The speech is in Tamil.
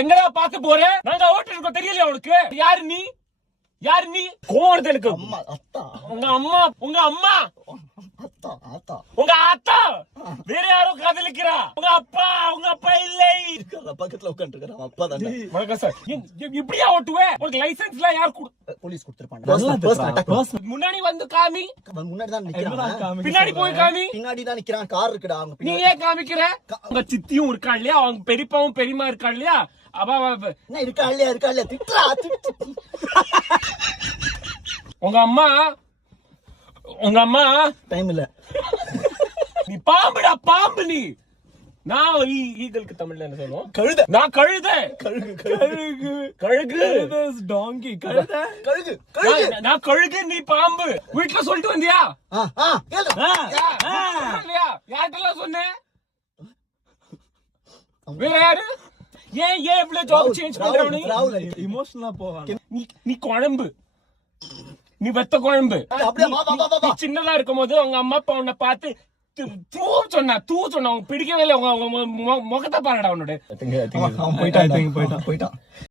எங்கடா பாக்க போற? நாங்க ஓட்டு இருக்கோம் தெரியலையா உனக்கு? யாரு நீ? யாரு நீ? கோவம் எனக்கு. உங்க அம்மா உங்க அம்மா உங்க அத்தா வேற யாரோ காதலிக்கிறா. உங்க அப்பா இல்லை. பக்கத்துல உட்காந்துருக்காரு அப்பா தான். வணக்கம் சார். இப்படியா ஓட்டுவே? உனக்கு லைசென்ஸ்ல யார் போலீஸ் கொடுத்திருப்பாங்க. முன்னாடி வந்து காமி. முன்னாடி தான் நிக்கிறான். பின்னாடி போய் காமி. பின்னாடி தான் நிக்கிறான். கார் இருக்குடா. நீ ஏன் காமிக்கிற? உங்க சித்தியும் இருக்கா இல்லையா? அவங்க பெரியப்பாவும் பெரியமா இருக்கா இல்லையா? என்ன இருக்கா இல்லையா திட்டா. உங்க அம்மா டைம் இல்ல. நீ பாம்புடா, பாம்பு நீ. நான் ஈகலுக்கு தமிழ்ல என்ன சொல்லுவோம்? கழுத. நான் கழுத. கழுகு டாங்கி. கழுகு. நான் கழுகு, நீ பாம்பு. வீட்டுல சொல்லிட்டு வந்தியா? யார்கிட்டலாம் சொன்னேன்? வேற யாரு? ஏன் இவ்வளவு ஜாப் சேஞ்ச் பண்றவனு? இமோஷனலா போவான். நீ குழம்பு, நீ வெத்த குழம்பு. சின்னதா இருக்கும் போது உங்க அம்மா அப்பா உன்னை பார்த்து தூ சொன்னா உனக்கு பிடிக்கவே இல்லை. உங்க முகத்தை பாருடா உன்னோட. போயிட்டான்.